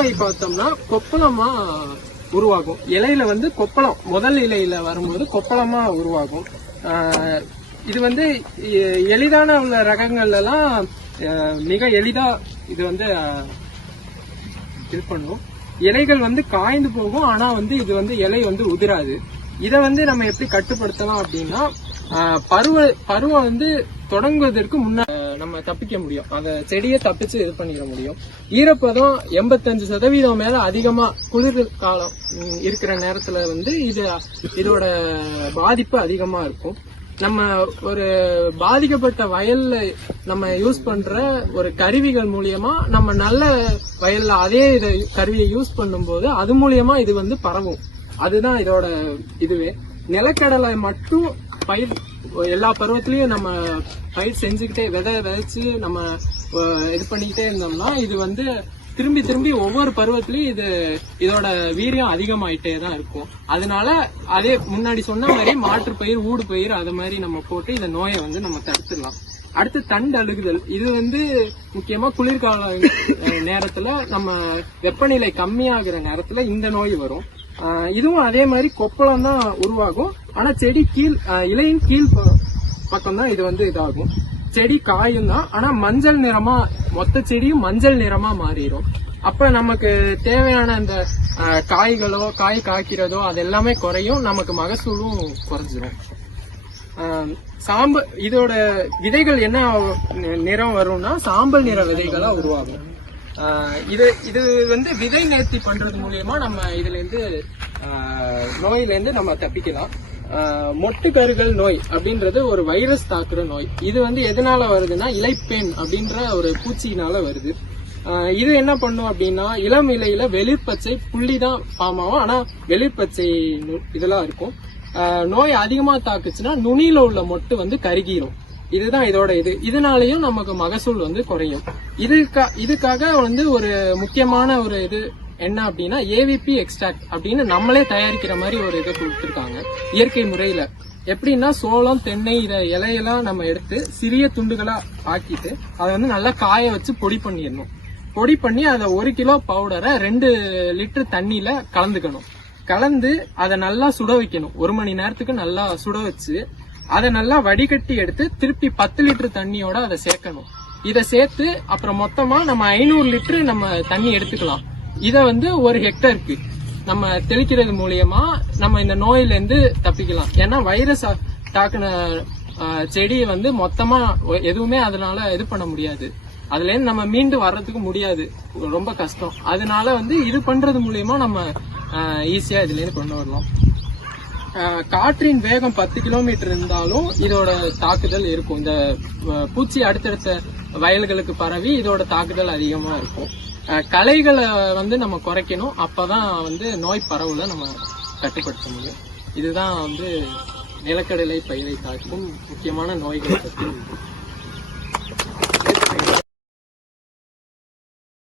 தொழுநோய் பார்த்தோம்னா கொப்பளமா உருவாகும். இலையில வந்து கொப்பளம் முதல் இலையில வரும்போது கொப்பளமா உருவாகும். இது வந்து எளிதான உள்ள ரகங்கள் எல்லாம் மிக எளிதா இது வந்து இது பண்ணும். இலைகள் வந்து காய்ந்து போகும், ஆனா வந்து இது வந்து இலை வந்து உதிராது. இதை வந்து நம்ம எப்படி கட்டுப்படுத்தலாம் அப்படின்னா, பருவம் வந்து தொடங்குவதற்கு முன்ன நம்ம தப்பிக்க முடியும். அந்த செடியை தப்பிச்சு இது பண்ணிட முடியும். ஈரப்பதம் 85% மேல அதிகமா குளிர் காலம் இருக்கிற நேரத்துல வந்து இதோட பாதிப்பு அதிகமா இருக்கும். நம்ம ஒரு பாதிக்கப்பட்ட வயல்ல நம்ம யூஸ் பண்ற ஒரு கருவிகள் மூலியமா நம்ம நல்ல வயல்ல அதே கருவியை யூஸ் பண்ணும்போது அது மூலியமா இது வந்து பரவும். அதுதான் இதோட இதுவே. நிலக்கடலை மட்டும் பயிர் எல்லா பருவத்திலயும் நம்ம பயிர் செஞ்சுக்கிட்டே விதைச்சு நம்ம இது பண்ணிக்கிட்டே இருந்தோம்னா இது வந்து திரும்பி திரும்பி ஒவ்வொரு பருவத்திலயும் இதோட வீரியம் அதிகமாயிட்டே தான் இருக்கும். அதனால அதே முன்னாடி சொன்ன மாதிரி மாற்று பயிர், ஊடு பயிர் அது மாதிரி நம்ம போட்டு இந்த நோயை வந்து நம்ம தடுத்துடலாம். அடுத்து தண்டு அழுகுதல். இது வந்து முக்கியமா குளிர்கால நேரத்துல நம்ம வெப்பநிலை கம்மியாகிற நேரத்துல இந்த நோய் வரும். இதுவும் அதே மாதிரி கொப்பளம் தான் உருவாகும். ஆனா செடி இலையின் கீழ் பக்கம் தான் இது வந்து இதாகும். செடி காயும் தான், ஆனா மஞ்சள் நிறமா, மொத்த செடியும் மஞ்சள் நிறமா மாறிடும். அப்ப நமக்கு தேவையான அந்த காய்களோ காய் காய்க்கிறதோ அது எல்லாமே குறையும், நமக்கு மகசூலும் குறைஞ்சிரும். இதோட விதைகள் என்ன நிறம் வரும்னா சாம்பல் நிற விதைகளா உருவாகும். இது வந்து விதை நேர்த்தி பண்றது மூலியமா நம்ம இதுல இருந்து நோயில இருந்து நம்ம தப்பிக்கலாம். மொட்டுக்கருகள் நோய் அப்படின்றது ஒரு வைரஸ் தாக்குற நோய். இது வந்து எதனால வருதுன்னா இலைப்பேன் அப்படின்ற ஒரு பூச்சியினால வருது. இது என்ன பண்ணும் அப்படின்னா இளம் இலையில வெளிர்பச்சை புள்ளிதான் பாமாவும், ஆனா வெளிர்பச்சை இதெல்லாம் இருக்கும். நோய் அதிகமா தாக்குச்சுன்னா நுனியில உள்ள மொட்டு வந்து கருகிரும். இதுதான் இதோட இதனாலயும் நமக்கு மகசூல் வந்து குறையும். இதுக்காக வந்து ஒரு முக்கியமான ஒரு இது என்ன அப்படின்னா ஏவிபி எக்ஸ்ட்ராக்ட் அப்படின்னு நம்மளே தயாரிக்கிற மாதிரி ஒரு இதை கொடுத்துருக்காங்க இயற்கை முறையில. எப்படின்னா சோளம், தென்னை இலையெல்லாம் நம்ம எடுத்து சிறிய துண்டுகளா ஆக்கிட்டு அதை வந்து நல்லா காய வச்சு பொடி பண்ணிடணும். பொடி பண்ணி அதை 1 கிலோ பவுடரை 2 லிட்டர் தண்ணியில கலந்து அதை நல்லா சுட வைக்கணும். 1 மணி நேரத்துக்கு நல்லா சுட வச்சு அதை நல்லா வடிகட்டி எடுத்து திருப்பி 10 லிட்டர் தண்ணியோட அதை சேர்க்கணும். இதை சேர்த்து அப்புறம் மொத்தமா நம்ம 500 லிட்டர் நம்ம தண்ணி எடுத்துக்கலாம். இதை வந்து 1 ஹெக்டருக்கு நம்ம தெளிக்கிறது மூலியமா நம்ம இந்த நோயில இருந்து தப்பிக்கலாம். ஏன்னா வைரஸ் தாக்குன செடியை வந்து மொத்தமா எதுவுமே அதனால இது பண்ண முடியாது. அதுல இருந்து நம்ம மீண்டு வர்றதுக்கு முடியாது, ரொம்ப கஷ்டம். அதனால வந்து இது பண்றது மூலியமா நம்ம ஈஸியா இதுல இருந்து கொண்டு வரலாம். காற்றின் வேகம் 10 கிலோமீட்டர் இருந்தாலும் இதோட தாக்குதல் இருக்கும். இந்த பூச்சி அடுத்தடுத்த வயல்களுக்கு பரவி இதோட தாக்குதல் அதிகமா இருக்கும். களைகளை வந்து நம்ம குறைக்கணும். அப்பதான் வந்து நோய் பரவலை நம்ம கட்டுப்படுத்த முடியும். இதுதான் வந்து நிலக்கடலை பயிரை தாக்கும் முக்கியமான நோய்களை பற்றி